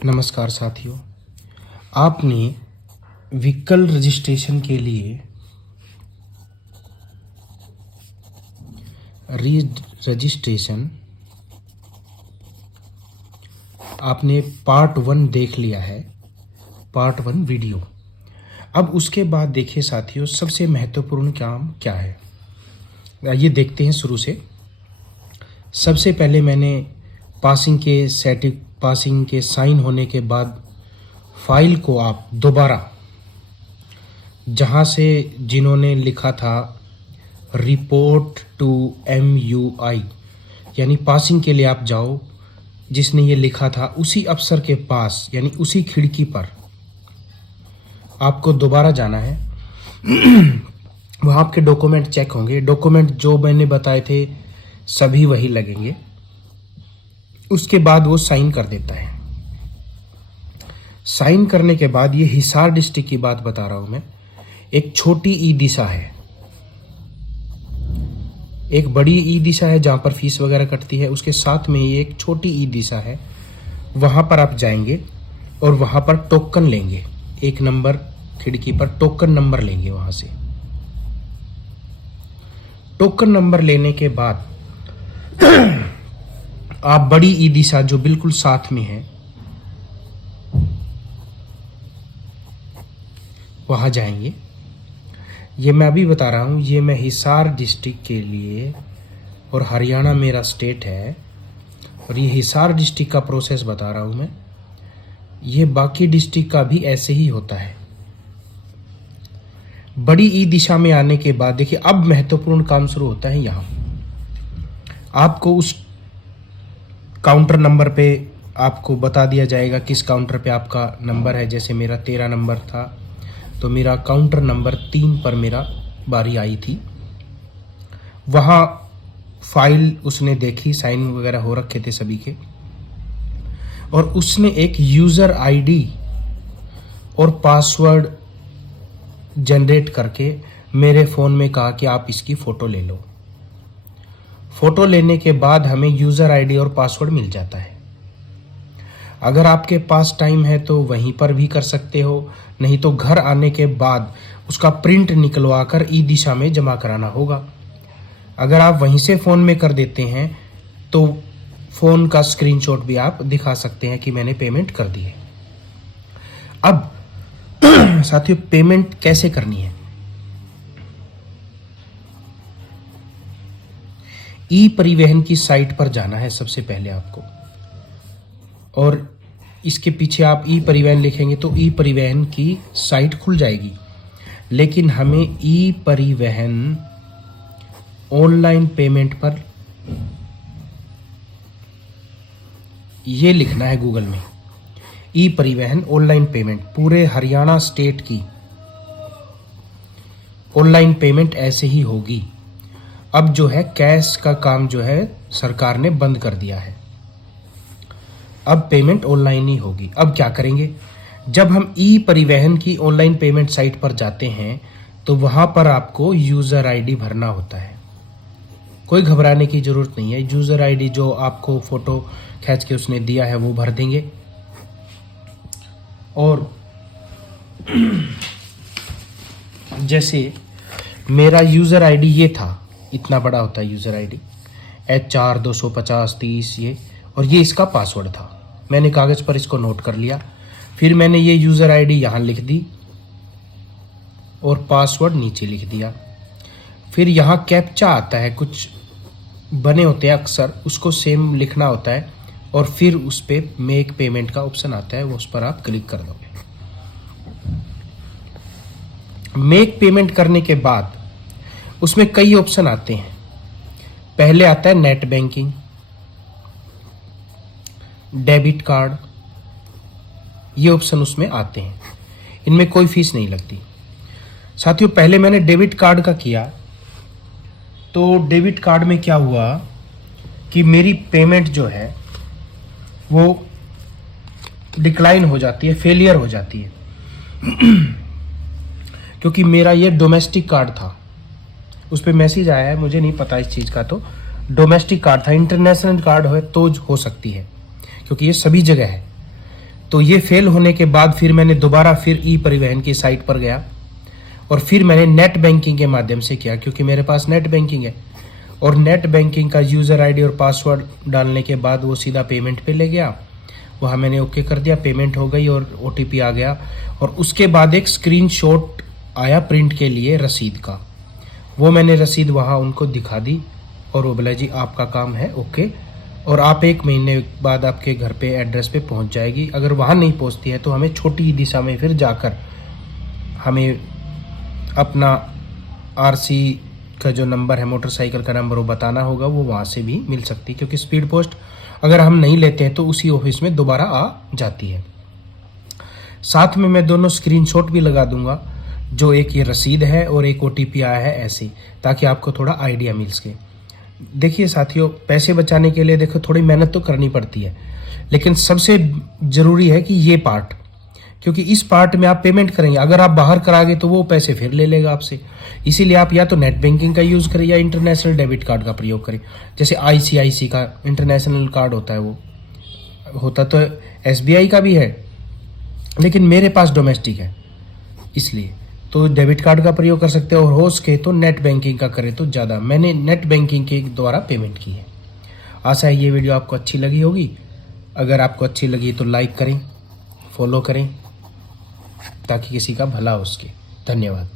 नमस्कार साथियों, आपने व्हीकल रजिस्ट्रेशन के लिए रजिस्ट्रेशन आपने पार्ट 1 देख लिया है, पार्ट 1 वीडियो। अब उसके बाद देखिए साथियों, सबसे महत्वपूर्ण काम क्या है ये देखते हैं शुरू से। सबसे पहले मैंने पासिंग के साइन होने के बाद फाइल को आप दोबारा जहाँ से जिन्होंने लिखा था रिपोर्ट टू MUI यानी पासिंग के लिए आप जाओ, जिसने ये लिखा था उसी अफसर के पास यानी उसी खिड़की पर आपको दोबारा जाना है। वहाँ आपके डॉक्यूमेंट चेक होंगे, डॉक्यूमेंट जो मैंने बताए थे सभी वही लगेंगे। उसके बाद वो साइन कर देता है। साइन करने के बाद ये हिसार डिस्ट्रिक्ट की बात बता रहा हूं मैं, एक छोटी ई दिशा है, एक बड़ी ई दिशा है जहां पर फीस वगैरह कटती है, उसके साथ में ये एक छोटी ई दिशा है। वहां पर आप जाएंगे और वहां पर टोकन लेंगे, 1 नंबर खिड़की पर टोकन नंबर लेंगे। वहां से टोकन नंबर लेने के बाद आप बड़ी ई दिशा जो बिल्कुल साथ में है वहां जाएंगे। ये मैं अभी बता रहा हूँ, ये मैं हिसार डिस्ट्रिक्ट के लिए, और हरियाणा मेरा स्टेट है, और ये हिसार डिस्ट्रिक्ट का प्रोसेस बता रहा हूँ मैं। ये बाकी डिस्ट्रिक्ट का भी ऐसे ही होता है। बड़ी ई दिशा में आने के बाद देखिए अब महत्वपूर्ण काम शुरू होता है। यहाँ आपको उस काउंटर नंबर पे आपको बता दिया जाएगा किस काउंटर पे आपका नंबर है। जैसे मेरा 13 नंबर था तो मेरा काउंटर नंबर 3 पर मेरा बारी आई थी। वहाँ फाइल उसने देखी, साइन वगैरह हो रखे थे सभी के, और उसने एक यूज़र आईडी और पासवर्ड जनरेट करके मेरे फ़ोन में कहा कि आप इसकी फ़ोटो ले लो। फ़ोटो लेने के बाद हमें यूज़र आईडी और पासवर्ड मिल जाता है। अगर आपके पास टाइम है तो वहीं पर भी कर सकते हो, नहीं तो घर आने के बाद उसका प्रिंट निकलवा कर ई दिशा में जमा कराना होगा। अगर आप वहीं से फ़ोन में कर देते हैं तो फ़ोन का स्क्रीनशॉट भी आप दिखा सकते हैं कि मैंने पेमेंट कर दी है। अब साथियों, पेमेंट कैसे करनी है? ई परिवहन की साइट पर जाना है सबसे पहले आपको, और इसके पीछे आप ई परिवहन लिखेंगे तो ई परिवहन की साइट खुल जाएगी। लेकिन हमें ई परिवहन ऑनलाइन पेमेंट पर ये लिखना है गूगल में, ई परिवहन ऑनलाइन पेमेंट। पूरे हरियाणा स्टेट की ऑनलाइन पेमेंट ऐसे ही होगी। अब जो है कैश का काम जो है सरकार ने बंद कर दिया है, अब पेमेंट ऑनलाइन ही होगी। अब क्या करेंगे? जब हम ई परिवहन की ऑनलाइन पेमेंट साइट पर जाते हैं तो वहाँ पर आपको यूज़र आईडी भरना होता है। कोई घबराने की ज़रूरत नहीं है। यूज़र आईडी जो आपको फ़ोटो खींच के उसने दिया है वो भर देंगे, और जैसे मेरा यूज़र आईडी ये था, इतना बड़ा होता है यूज़र आईडी, HR 250 30 ये, और ये इसका पासवर्ड था। मैंने कागज़ पर इसको नोट कर लिया। फिर मैंने ये यूज़र आईडी यहाँ लिख दी और पासवर्ड नीचे लिख दिया। फिर यहाँ कैप्चा आता है, कुछ बने होते हैं अक्सर, उसको सेम लिखना होता है, और फिर उस पर मेक पेमेंट का ऑप्शन आता है, वो उस पर आप क्लिक कर दोगे। मेक पेमेंट करने के बाद उसमें कई ऑप्शन आते हैं। पहले आता है नेट बैंकिंग, डेबिट कार्ड, ये ऑप्शन उसमें आते हैं। इनमें कोई फीस नहीं लगती। साथियों, पहले मैंने डेबिट कार्ड का किया तो डेबिट कार्ड में क्या हुआ कि मेरी पेमेंट जो है वो डिक्लाइन हो जाती है, फेलियर हो जाती है। क्योंकि मेरा ये डोमेस्टिक कार्ड था, उस पर मैसेज आया है, मुझे नहीं पता इस चीज़ का, तो डोमेस्टिक कार्ड था। इंटरनेशनल कार्ड हो तो हो सकती है, क्योंकि ये सभी जगह है। तो ये फेल होने के बाद फिर मैंने दोबारा फिर ई परिवहन की साइट पर गया और फिर मैंने नेट बैंकिंग के माध्यम से किया, क्योंकि मेरे पास नेट बैंकिंग है। और नेट बैंकिंग का यूज़र आईडी और पासवर्ड डालने के बाद वो सीधा पेमेंट पे ले गया। वहाँ मैंने ओके कर दिया, पेमेंट हो गई और ओटीपी आ गया। और उसके बाद एक स्क्रीनशॉट आया प्रिंट के लिए रसीद का, वो मैंने रसीद वहाँ उनको दिखा दी और वो बोला जी आपका काम है ओके, और आप 1 महीने बाद आपके घर पे एड्रेस पे पहुँच जाएगी। अगर वहाँ नहीं पहुँचती है तो हमें छोटी दिशा में फिर जाकर हमें अपना आरसी का जो नंबर है, मोटरसाइकिल का नंबर, वो बताना होगा, वो वहाँ से भी मिल सकती है। क्योंकि स्पीड पोस्ट अगर हम नहीं लेते हैं तो उसी ऑफिस में दोबारा आ जाती है। साथ में मैं दोनों स्क्रीनशॉट भी लगा दूंगा, जो एक ये रसीद है और एक ओटीपी आया है ऐसे, ताकि आपको थोड़ा आइडिया मिल सके। देखिए साथियों, पैसे बचाने के लिए देखो थोड़ी मेहनत तो करनी पड़ती है, लेकिन सबसे ज़रूरी है कि ये पार्ट, क्योंकि इस पार्ट में आप पेमेंट करेंगे। अगर आप बाहर करागे तो वो पैसे फिर ले लेगा आपसे। इसीलिए आप या तो नेट बैंकिंग का यूज़ करें या इंटरनेशनल डेबिट कार्ड का प्रयोग करें। जैसे आईसीआईसी का इंटरनेशनल कार्ड होता है, वो होता तो एसबीआई का भी है, लेकिन मेरे पास डोमेस्टिक है, इसलिए तो डेबिट कार्ड का प्रयोग कर सकते हो। और हो सके तो नेट बैंकिंग का करें तो ज़्यादा। मैंने नेट बैंकिंग के द्वारा पेमेंट की है। आशा है ये वीडियो आपको अच्छी लगी होगी। अगर आपको अच्छी लगी तो लाइक करें, फॉलो करें, ताकि किसी का भला हो सके। धन्यवाद।